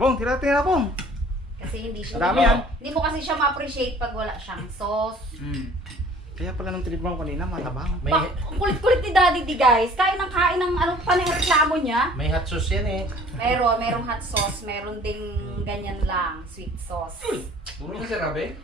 Pong, tira-tira pong. Kasi hindi siya, hindi, yan. mo, hindi mo kasi siya ma-appreciate pag wala siyang sauce. Mm. Kaya pala nung tinigman ko kanina, matabang. May, Pa- kulit-kulit ni Daddy di guys. Kain ng kain ng ano pa ng reklamo niya. may hot sauce yan eh. Meron, merong hot sauce, meron ding ganyan lang, sweet sauce. Puro na si Rabe?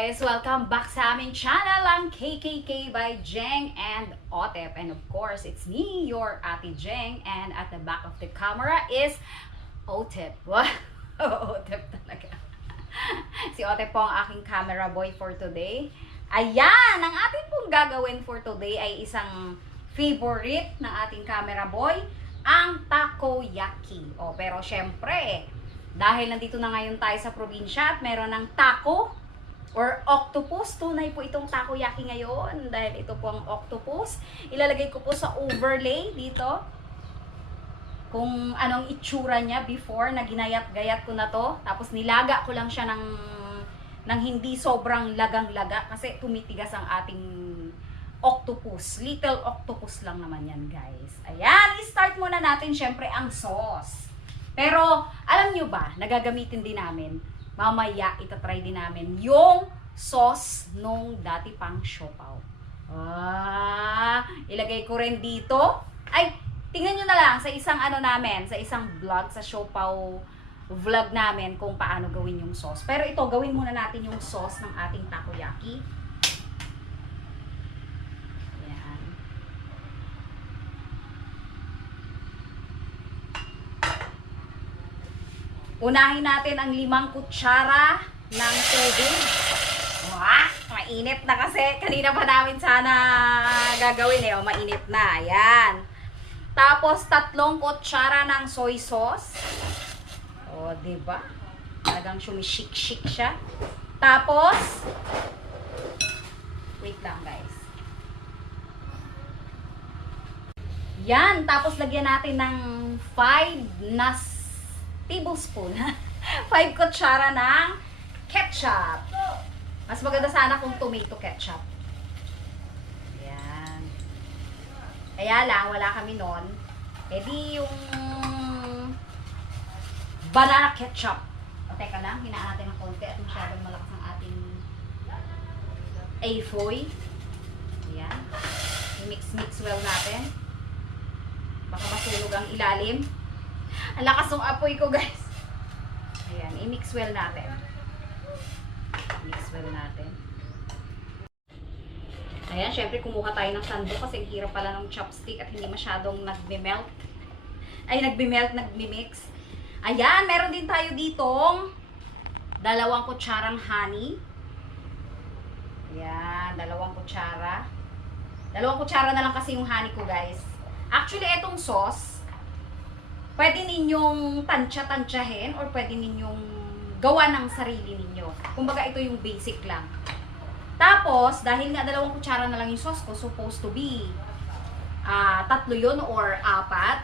Guys! Welcome back sa aming channel, ang KKK by Jeng and Otep. And of course, it's me, your Ate Jeng. And at the back of the camera is Otep. What? Otep talaga. si Otep po ang aking camera boy for today. Ayan! Ang ating pong gagawin for today ay isang favorite ng ating camera boy, ang takoyaki. O, pero syempre, dahil nandito na ngayon tayo sa probinsya at meron ng taco or octopus, tunay po itong takoyaki ngayon dahil ito po ang octopus. Ilalagay ko po sa overlay dito kung anong itsura niya before na ginayat-gayat ko na to. Tapos nilaga ko lang siya ng, ng hindi sobrang lagang-laga kasi tumitigas ang ating octopus. Little octopus lang naman yan, guys. Ayan, i-start muna natin syempre ang sauce. Pero, alam nyo ba, nagagamitin din namin, mamaya itatry din namin yung sauce nung dati pang siopaw. Ah, ilagay ko rin dito. Ay, tingnan nyo na lang sa isang ano namin, sa isang vlog, sa siopaw vlog namin kung paano gawin yung sauce. Pero ito, gawin muna natin yung sauce ng ating takoyaki. Ayan. Unahin natin ang limang kutsara ng tubig. Wah, mainit na kasi. Kanina pa namin sana gagawin eh. O, mainit na. Ayan. Tapos, tatlong kutsara ng soy sauce. O, ba? Talagang sumishik-shik siya. Tapos, wait lang guys. Yan. Tapos, lagyan natin ng 5 na tablespoon. 5 kutsara ng ketchup. Mas maganda sana kung tomato ketchup. Yan. Kaya lang, wala kami nun. E di yung banana ketchup. O teka lang, hinaan natin ng konti at masyadong malakas ang ating afoy. Ayan. I-mix-mix well natin. Baka masunog ang ilalim. Ang lakas ng apoy ko, guys. Ayan, i-mix well natin. Mix well natin. Ayan, syempre kumuha tayo ng sandok kasi ang hirap pala ng chopstick at hindi masyadong nagme-melt. Ay, nagbe-melt, nagme-mix. Ayan, meron din tayo ditong dalawang kutsarang honey. Ayan, dalawang kutsara. Dalawang kutsara na lang kasi yung honey ko, guys. Actually, etong sauce, pwede ninyong tansya-tansyahin or pwede ninyong gawa ng sarili ninyo. Kumbaga, ito yung basic lang. Tapos, dahil nga dalawang kutsara na lang yung sauce ko, supposed to be ah tatlo yun or apat,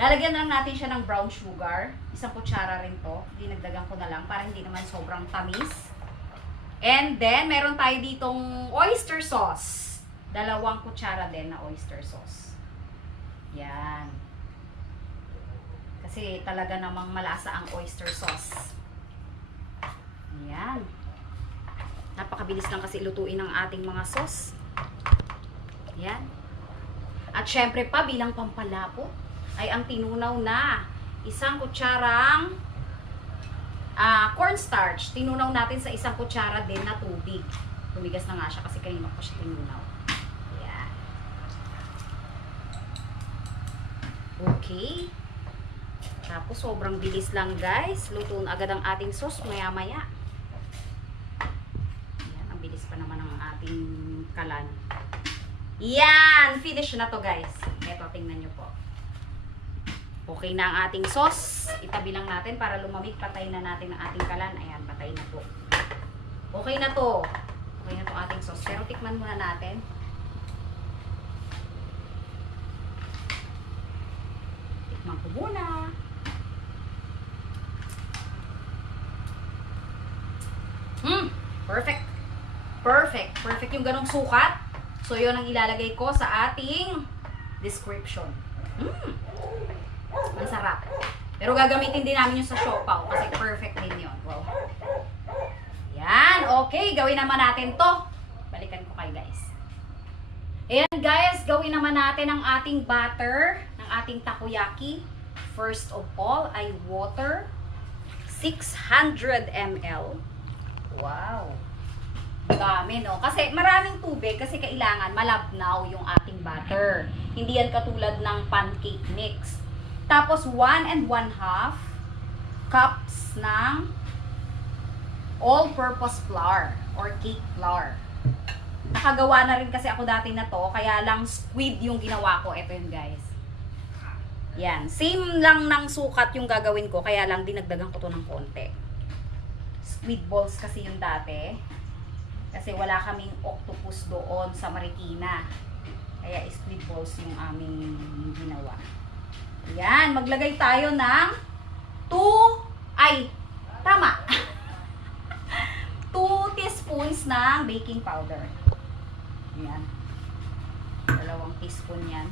lalagyan na lang natin siya ng brown sugar. Isang kutsara rin to. Dinagdagan ko na lang para hindi naman sobrang tamis. And then, meron tayo ditong oyster sauce. Dalawang kutsara din na oyster sauce. Yan. Kasi talaga namang malasa ang oyster sauce. Ayan. Napakabilis lang kasi lutuin ng ating mga sauce. Ayan. At syempre pa, bilang pampalapo, ay ang tinunaw na isang kutsarang ah cornstarch. Tinunaw natin sa isang kutsara din na tubig. Tumigas na nga siya kasi kanina ko siya tinunaw. Ayan. Okay. Tapos, sobrang bilis lang guys. Luto na agad ang ating sauce maya-maya. Yan, ang bilis pa naman ng ating kalan. Yan! Finish na to guys. Ito, tingnan nyo po. Okay na ang ating sauce. Itabi lang natin para lumamig. Patay na natin ang ating kalan. Ayan, patay na po. Okay na to. Okay na to ating sauce. Pero tikman muna natin. Tikman ko muna. Hmm, perfect. Perfect. Perfect yung ganong sukat. So, yun ang ilalagay ko sa ating description. Mm. Ang sarap. Pero gagamitin din namin yung sa siopaw kasi perfect din yun. Wow. Yan. Okay, gawin naman natin to. Balikan ko kayo guys. Ayan guys, gawin naman natin ang ating batter ng ating takoyaki. First of all ay water. 600 ml. Wow. Dami, no? Kasi maraming tubig kasi kailangan malabnaw yung ating batter. Hindi yan katulad ng pancake mix. Tapos, 1 and 1 half cups ng all-purpose flour or cake flour. Nakagawa na rin kasi ako dati na to, kaya lang squid yung ginawa ko. Ito yun, guys. Yan. Same lang ng sukat yung gagawin ko, kaya lang dinagdagan ko to ng konti. Squid balls kasi yung dati. Kasi wala kaming octopus doon sa Marikina. Kaya squid balls yung aming ginawa. Yan. Maglagay tayo ng 2, ay, tama. 2 teaspoons ng baking powder. Yan. Dalawang teaspoon yan.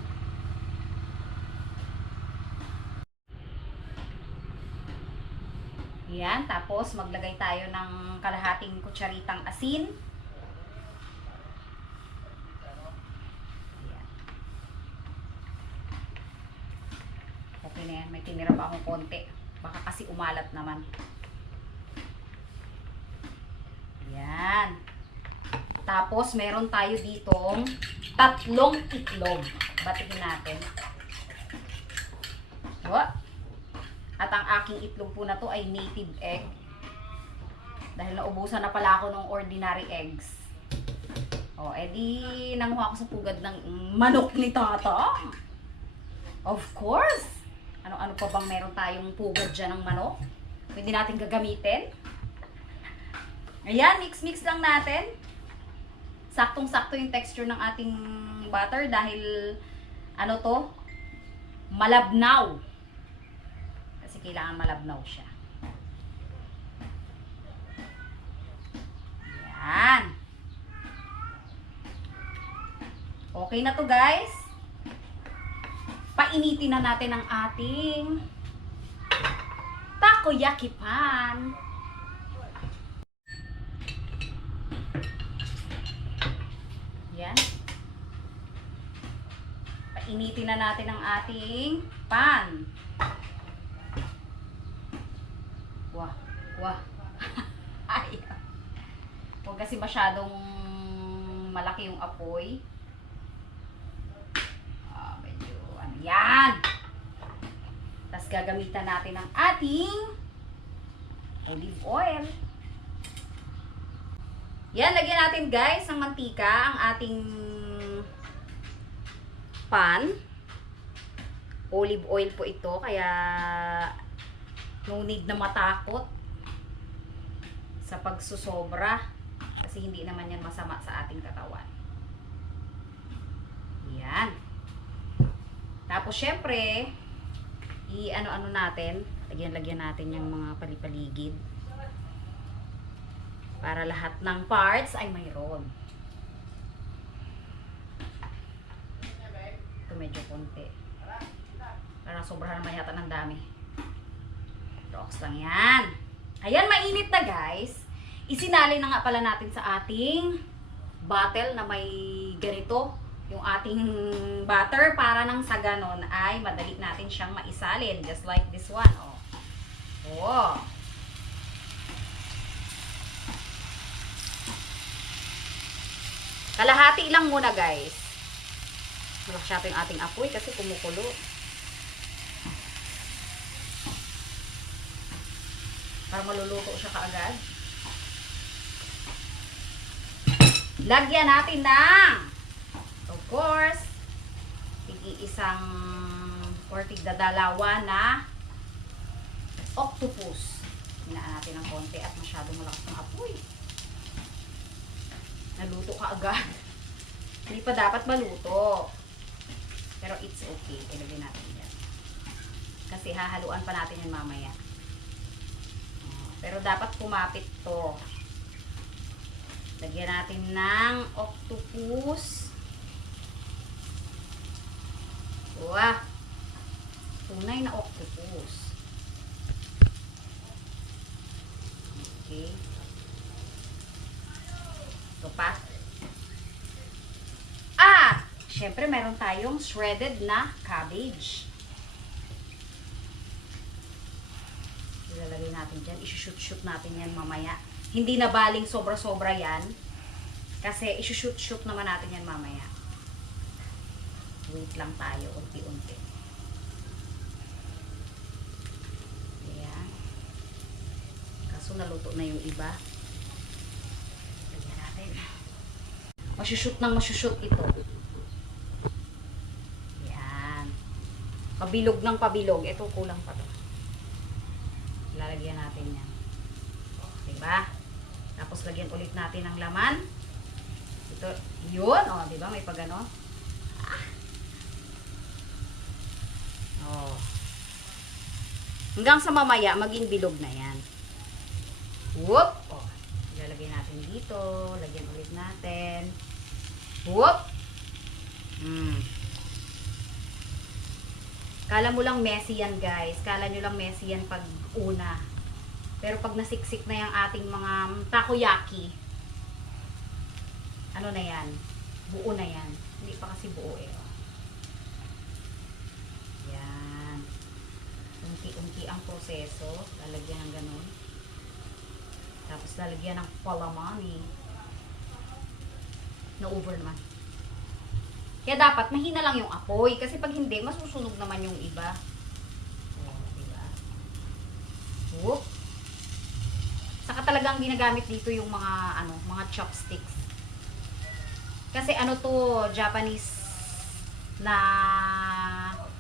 Yan. Tapos, maglagay tayo ng kalahating kutsaritang asin. Yan. Okay na yan. May tinira pa akong konti. Baka kasi umalat naman. Yan. Tapos, meron tayo ditong tatlong itlog. Batikin natin. What? At ang aking itlog po na to ay native egg. Dahil naubusan na pala ako ng ordinary eggs. O, edi nanguha ako sa pugad ng manok ni Tata. Of course! Ano-ano pa bang meron tayong pugad dyan ng manok? Pwede natin gagamitin. Ayan, mix-mix lang natin. Saktong-sakto yung texture ng ating butter dahil ano to? Malabnaw. Kailangan malabnaw siya. Yan. Okay na to guys. Painitin na natin ang ating takoyaki pan. Yan. Painitin na natin ang ating pan. Wah. Ay. Huwag kasi masyadong malaki yung apoy. Ah, medyo ano yan. Tapos gagamitan natin ang ating olive oil. Yan, lagyan natin guys ng mantika ang ating pan. Olive oil po ito, kaya no need na matakot sa pagsusobra kasi hindi naman yan masama sa ating katawan. Yan. Tapos syempre, i-ano-ano natin, lagyan-lagyan natin yung mga palipaligid para lahat ng parts ay mayroon. Ito medyo konti. Parang sobrahan naman yata ng dami. Rocks lang yan. Ayan, mainit na guys. Isinali na nga pala natin sa ating bottle na may ganito. Yung ating butter para nang sa ganon ay madali natin siyang maisalin. Just like this one. Oh. Oh. Kalahati lang muna guys. Masyado yung ating apoy kasi kumukulo. Para maluluto siya kaagad. Lagyan natin ng, of course, tig-iisang or tigdadalawa na octopus. Hinaan natin ng konti at masyadong malakas ng apoy. Naluto ka agad. Hindi pa dapat maluto. Pero it's okay. Ilagay natin yan. Kasi hahaluan pa natin yan mamaya. Oh, Pero dapat kumapit to. Lagyan natin ng octopus. Wah! Tunay na octopus. Okay. Ito pa. Ah! Siyempre, meron tayong shredded na cabbage. Ilalagay natin dyan. Isushoot-shoot natin yan mamaya. Hindi na baling sobra-sobra yan. Kasi isushoot-shoot naman natin yan mamaya. Wait lang tayo. Unti-unti. Ayan. Kaso naluto na yung iba. Lagyan natin. Masushoot ng masushoot ito. Yan. Pabilog ng pabilog. Ito kulang pa to. Lalagyan natin yan. Diba? Tapos lagyan ulit natin ng laman. Ito, yun. O, diba? May pagano. Ah. Oh. Hanggang sa mamaya, maging bilog na yan. Whoop! O, ilalagay natin dito. Lagyan ulit natin. Whoop! Hmm. Kala mo lang messy yan, guys. Kala nyo lang messy yan pag una. Pero pag nasiksik na yung ating mga takoyaki, ano na yan? Buo na yan. Hindi pa kasi buo eh. oh. Yan. Unti-unti ang proseso. Lalagyan ng ganun. Tapos lalagyan ng palamani. Na-over naman. Kaya dapat mahina lang yung apoy. Kasi pag hindi, masusunog naman yung iba. Oh, diba? Whoop. Saka talagang ginagamit dito yung mga ano, mga chopsticks. Kasi ano to, Japanese na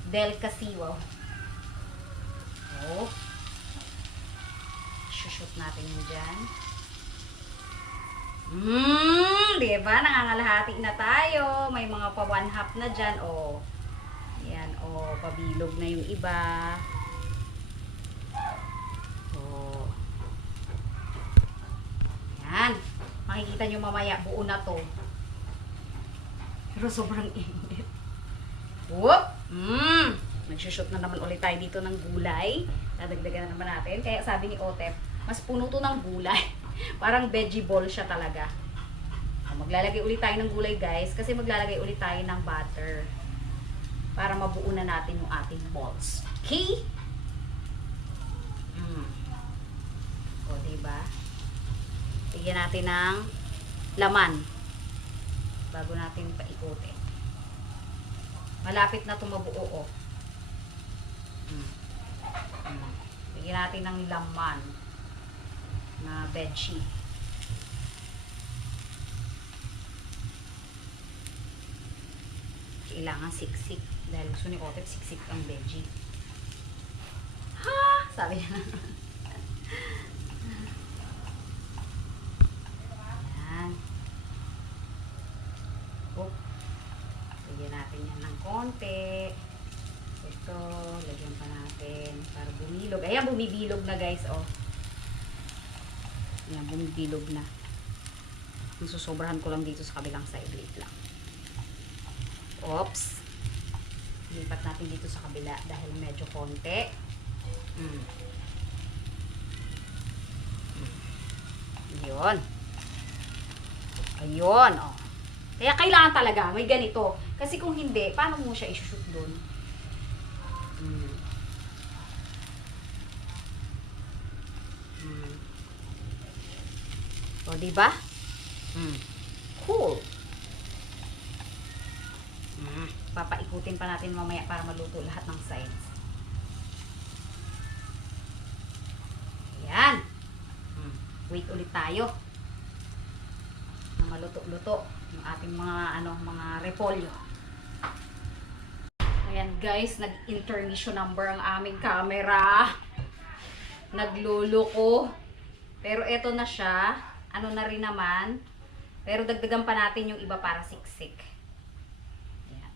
delicacy. Wow. Oh. Shoot natin yun dyan. Mmm, di ba? Nangangalahati na tayo. May mga pa one half na dyan. Oh. yan, oh, pabilog na yung iba. O. Yan. Makikita nyo mamaya, buo na to. Pero sobrang init. Whoop! Mmm! Nagsushoot na naman ulit tayo dito ng gulay. Dadagdagan na naman natin. Kaya sabi ni Otep, mas puno to ng gulay. Parang veggie ball siya talaga. O, maglalagay ulit tayo ng gulay guys. Kasi maglalagay ulit tayo ng butter. Para mabuo na natin yung ating balls. Okay? Mm. O, diba? Bigyan natin ng laman. Bago natin paikutin. Malapit na tumabuo, oh. Mm. Mm. Bigyan natin ng laman na bedsheet. Kailangan siksik. Dahil gusto ni Otep siksik ang bedsheet. Ha! Sabi niya. Oh. Lagyan natin yan ng konti. Ito, lagyan pa natin para bumilog. Ayan, bumibilog na guys, oh. Ayan, bumibilog na. Susobrahan ko lang dito sa kabilang side. Wait lang. Oops. Lipat natin dito sa kabila dahil medyo konti. Mm. Mm. Yun. Ayun, oh. Kaya kailangan talaga, may ganito. Kasi kung hindi, paano mo siya isushoot doon? Mm. Mm. O, diba? Mm. Cool. Mm. Papaikutin pa natin mamaya para maluto lahat ng sides. Ayan. Mm. Wait ulit tayo. Na maluto-luto yung ating mga ano, mga repolyo. Ayan guys, nag-intermission number ang aming camera. Nagluluko. Pero eto na siya. Ano na rin naman. Pero dagdagan pa natin yung iba para siksik. Ayan.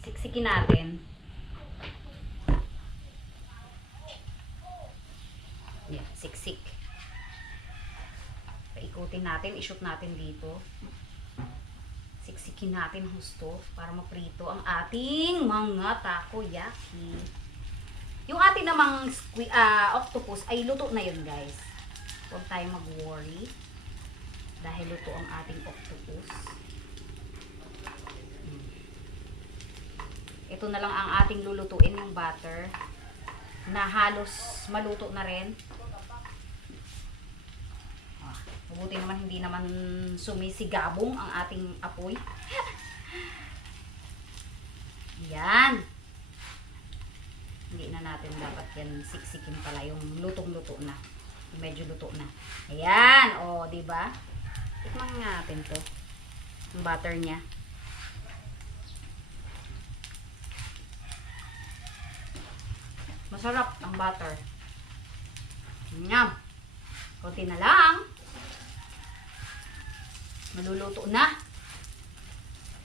Siksikin natin. Ayan, siksik. Paikot Ikutin natin, ishoot natin dito. Siksikin natin husto para maprito ang ating mga takoyaki. Yung ating namang ah, octopus ay luto na yun guys. Huwag tayong mag-worry. Dahil luto ang ating octopus. Hmm. Ito na lang ang ating lulutuin yung butter na halos maluto na rin. Mabuti naman hindi naman sumisigabong ang ating apoy. Yan. Hindi na natin dapat yan siksikin pala yung lutong-luto na. Medyo luto na. Ayan, o, ba? Tikman nga natin to. Yung butter niya. Masarap ang butter. Yum. Konti na lang. Maluluto na.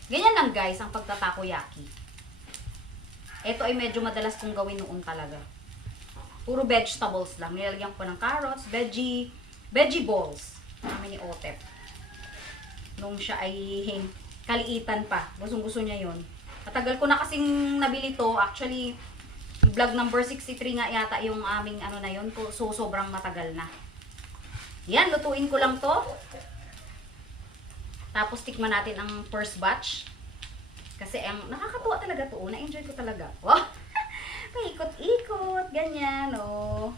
Ganyan lang guys ang pagtatakoyaki. Ito ay medyo madalas kong gawin noon talaga. Puro vegetables lang. Nilagyan ko ng carrots, veggie, veggie balls. Namin ni Otep. Nung siya ay kaliitan pa. Gustong gusto niya yon. Matagal ko na kasing nabili to. Actually, vlog number 63 nga yata yung aming ano na yun. So, sobrang matagal na. Yan, lutuin ko lang to. Tapos tikman natin ang first batch. Kasi ang nakakatuwa talaga to. Na-enjoy ko talaga. Wow! Paikot-ikot. Ganyan, oh.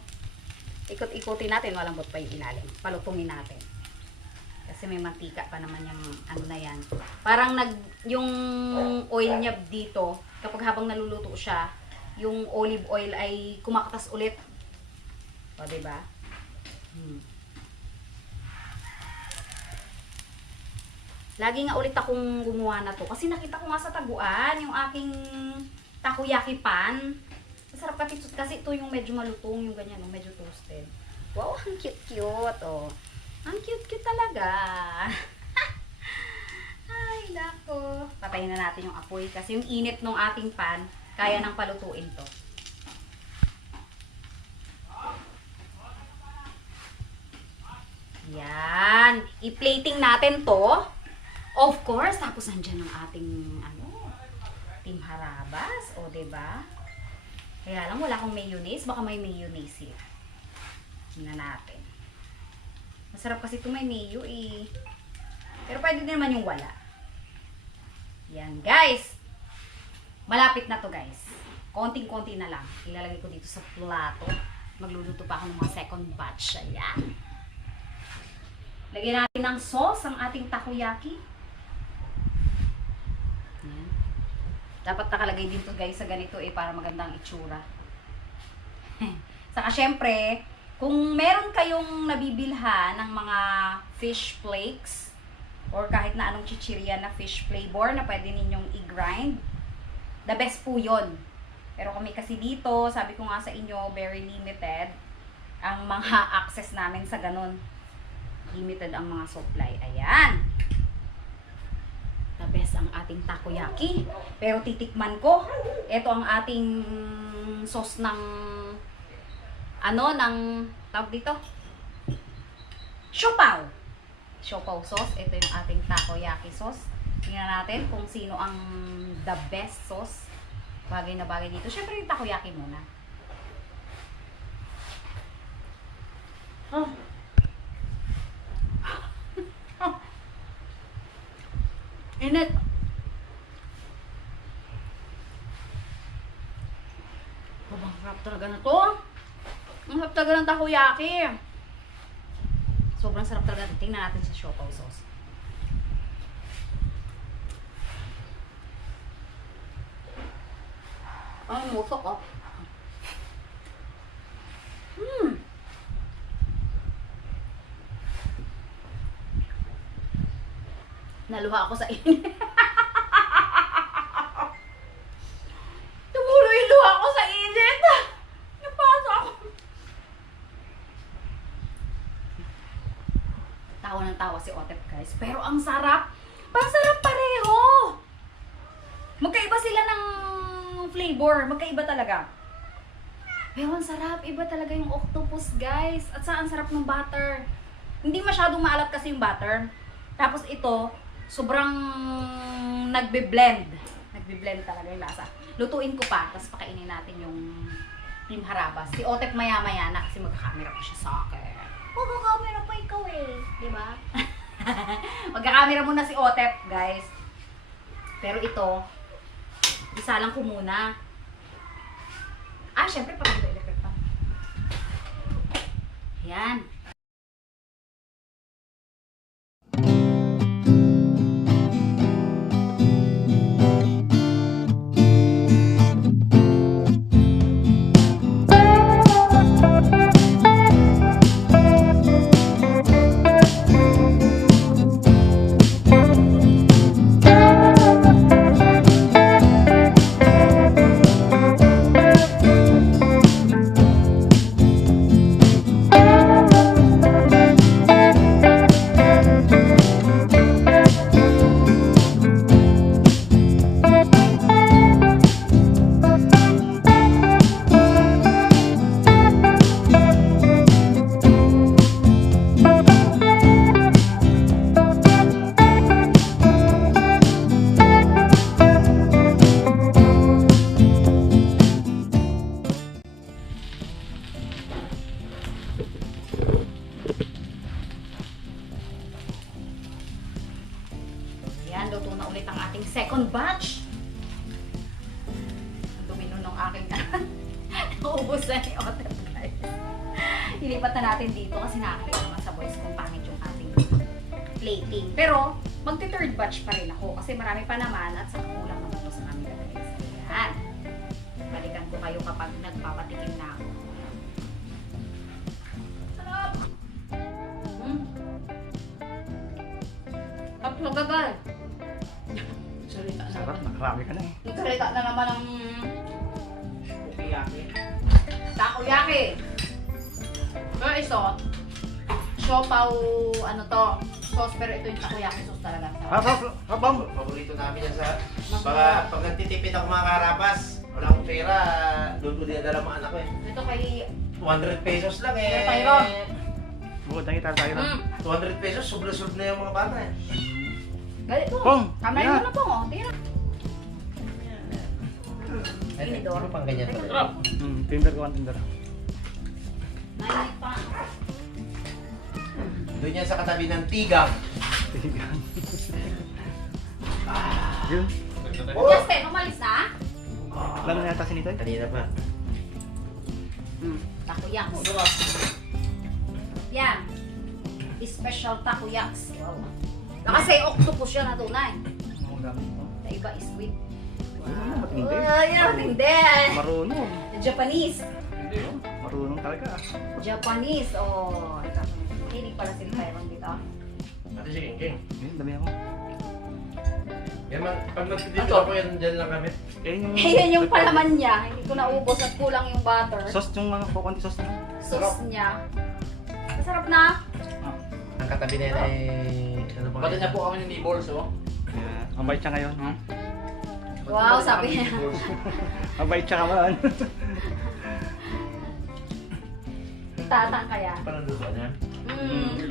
Ikot-ikotin natin. Walang bot pa yung ilalim. Palutungin natin. Kasi may mantika pa naman yung ano na yan. Parang nag, yung oil niya dito, kapag habang naluluto siya, yung olive oil ay kumakatas ulit. O, diba? Hmm. Lagi nga ulit akong gumawa na to. Kasi nakita ko nga sa taguan, yung aking takoyaki pan. Masarap kasi, kasi ito yung medyo malutong, yung ganyan, no? medyo toasted. Wow, ang cute-cute, oh. Ang cute-cute talaga. Ay, nako. Patayin na natin yung apoy kasi yung init ng ating pan, kaya nang palutuin to. Yan. I-plating natin to. Of course, tapos nandyan ang ating ano, team harabas, o ba? Kaya lang wala akong mayonnaise, baka may mayonnaise here. Tingnan natin. Masarap kasi ito may mayo eh. Pero pwede din naman yung wala. Yan, guys. Malapit na to, guys. Konting-konti na lang. Ilalagay ko dito sa plato. Magluluto pa ako ng mga second batch. Ayan. Lagyan natin ng sauce ang ating takoyaki. Ayan. Dapat nakalagay dito guys sa ganito eh para magandang itsura. Saka syempre, kung meron kayong nabibilhan ng mga fish flakes or kahit na anong chichirya na fish flavor na pwede ninyong i-grind, the best po yun. Pero kami kasi dito, sabi ko nga sa inyo, very limited ang mga access namin sa ganun. Limited ang mga supply. Ayan. The best ang ating takoyaki. Pero titikman ko. Ito ang ating sauce ng ano, ng tawag dito? Siopaw. Siopaw sauce. Ito yung ating takoyaki sauce. Tingnan natin kung sino ang the best sauce. Bagay na bagay dito. Siyempre yung takoyaki muna. Oh. Init. Babang sarap talaga na to. Ang sarap talaga ng takoyaki. Sobrang sarap talaga. Tingnan natin sa siopaw sauce. Ay, musok oh. Hmm. Naluha ako sa init. Tumulo yung luha ko sa init. Napasa ako. Tawa ng tawa si Otep guys. Pero ang sarap. Pasarap pareho. Magkaiba sila ng flavor. Magkaiba talaga. Pero ang sarap. Iba talaga yung octopus guys. At sa ang sarap ng butter. Hindi masyadong maalat kasi yung butter. Tapos ito, sobrang nagbe-blend. Nagbe-blend talaga yung lasa. Lutuin ko pa, tapos pakainin natin yung cream harabas. Si Otep maya-maya na kasi magkakamera pa siya sa akin. Magkakamera pa ikaw eh. Di ba? magkakamera muna si Otep, guys. Pero ito, isa lang ko muna. Ah, syempre, pag electric pa. Yan. Nagsalita na naman ng takoyaki. Pero ito, siopaw, ano to, sauce, pero ito yung takoyaki sauce talaga. Hap, bam. Paborito namin yan sa... Baka pag nagtitipid ako mga karapas, wala akong pera, doon ko dinadala mga anak ko eh. Ito kay, 200 pesos lang eh. Pero tayo. Bukod na kita tayo mm, 200 pesos, sobra-sob na yung mga bata eh. galit mo. Pong, Kamay mo na po, oh. Tingnan. Ay, Tinidor. Ano pang ganyan talaga? Hmm, tinder ko ang tinder. Doon yan sa katabi ng tigang. Tigan. Yun. Justin, umalis na? Alam na yata si Nitoy? Kanina pa. Mm, takoyaki. Yan. Special takoyaks. Wow. Nakasay octopus siya na tunay. Ang dami. Sa iba is squid. Yun, matindi. Oh, yan, matindi. Marunong. Japanese. Marunong talaga. Japanese. Oh, ito. Hilig pala si Tyrone dito. Ate si King King. Yun, dami ako. Yan man, pag nagtitipid ako yan, dyan lang kami. Ayun yung... Ayan yung palaman niya. Hindi ko naubos at kulang yung butter. Sauce yung ano, kukunti sauce na. Sauce niya. Masarap na. Ang katabi na yan ay... Ano pa Pati niya po kami ni Balls, oh. Yeah. Mabait siya ngayon. Hmm? Wow, sabi niya. Mabait siya ngayon. Tatang kaya. Parang luto niya. Mm.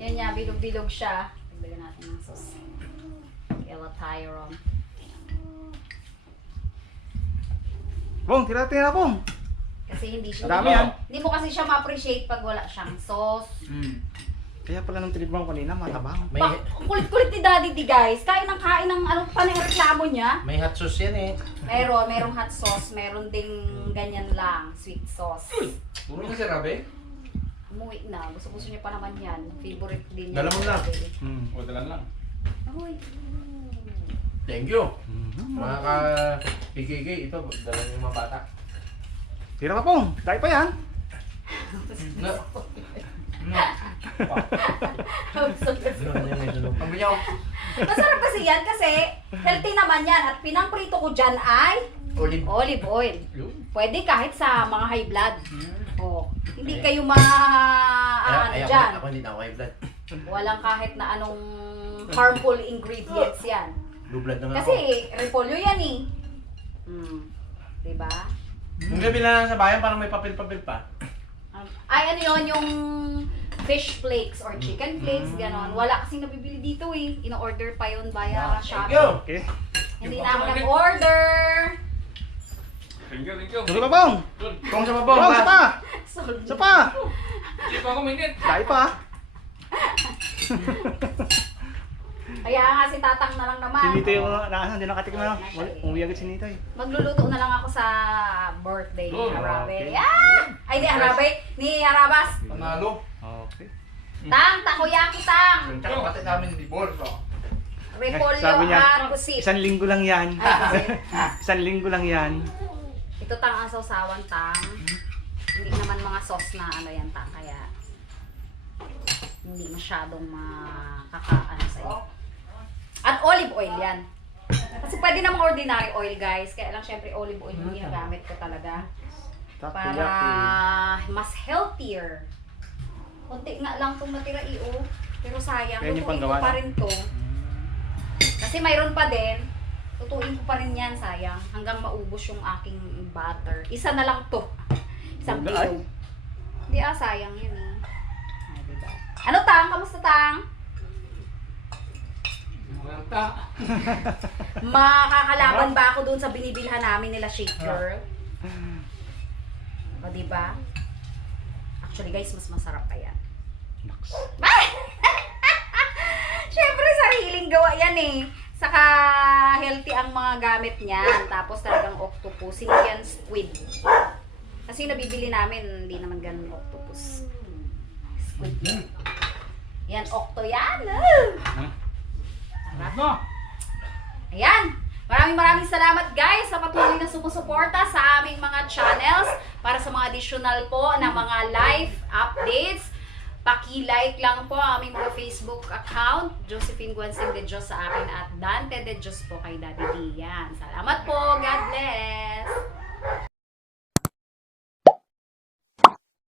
Yan niya, bilog-bilog siya. Dagdagan natin ng sauce. Kaya Tyrone. Bong, tira-tira Bong. Kasi hindi siya... Dami yan. Hindi mo kasi siya ma-appreciate pag wala siyang sauce. Mm. Kaya pala nung tinibang ko kanina, matabang. May, kulit-kulit ni Daddy di guys. Kain ng kain ng ano pa ng reklamo niya. may hot sauce yan eh. Meron, merong hot sauce, meron ding ganyan lang, sweet sauce. Puro na si Rabe. Umuwi na. Gusto-gusto niya pa naman yan. Favorite din niya. Dala mo na. Hmm. O, dalan lang. Uy. Thank you. Mhm. Mga ka PKK, ito, dala niyo yung mga bata. Tira pa Bong. Dahil pa yan. No. Ang binyaw. Masarap kasi yan kasi healthy naman yan. At pinangprito ko dyan ay Olive. olive oil. Pwede kahit sa mga high blood. Oh, hindi kayo ma Ay, ano ay, dyan. ako, hindi na ako high blood. Walang kahit na anong harmful ingredients yan. Blue blood naman Kasi ako. repolyo yan eh. Hmm. Diba? Yung gabi na sa bayan, parang may papel-papel pa. Ay, ano yun, yung fish flakes or chicken flakes, ganon. Wala kasing nabibili dito eh. In-order pa yun via Shopee. Okay. Hindi na ako nag-order. Thank you, thank you. Tuloy pa, Pong! Kung sa Pong, babong, isa pa! Solid. Isa pa! Hindi pa ako minit. Dahil pa! Kaya nga si Tatang na lang naman. Si Nito yung naasan, hindi nakatikim na. Umuwi agad si Nito eh. Magluluto na lang ako sa birthday ni Oh, Harabe. okay. Yeah! Ay, ni Harabe. Ni Harabas. Panalo. Okay. Tang, takoyaki tang. Tsaka pati namin ni Bol. Repolyo Sabi niya, at pusit. Isang linggo lang yan. Ay. Isang linggo lang yan. Ito tang ang sausawan tang. Hindi naman mga sauce na ano yan tang. Kaya hindi masyadong makakaano sa'yo. At olive oil yan. Kasi pwede namang ordinary oil guys. Kaya lang syempre olive oil yung ginagamit ko talaga. Para mas healthier. Kunti nga lang itong natira iyo. Pero sayang, Kaya yung tutuin ko panggawa pa na? rin to. Kasi mayroon pa din. Tutuin ko pa rin yan, sayang. Hanggang maubos yung aking butter. Isa na lang to. Isang Ay. kilo. Hindi ah, sayang yun eh. Ay, diba? Ano tang? Kamusta tang? Malta. Makakalaban ba ako dun sa binibilhan namin nila Shake Girl? O, diba? Actually guys, mas masarap pa yan. Naks. Siyempre, sariling gawa yan eh. Saka healthy ang mga gamit niyan. Tapos talagang octopus. Hindi yan squid. Kasi yung nabibili namin, hindi naman ganun octopus. Squid yan. Yan, octo yan. Ah! No. Ayan. Maraming maraming salamat guys sa patuloy na sumusuporta sa aming mga channels para sa mga additional po na mga live updates. Paki-like lang po ang aming mga Facebook account, Josephine Guansing de Diyos sa akin at Dante de Diyos po kay Daddy D. Yan. Salamat po. God bless.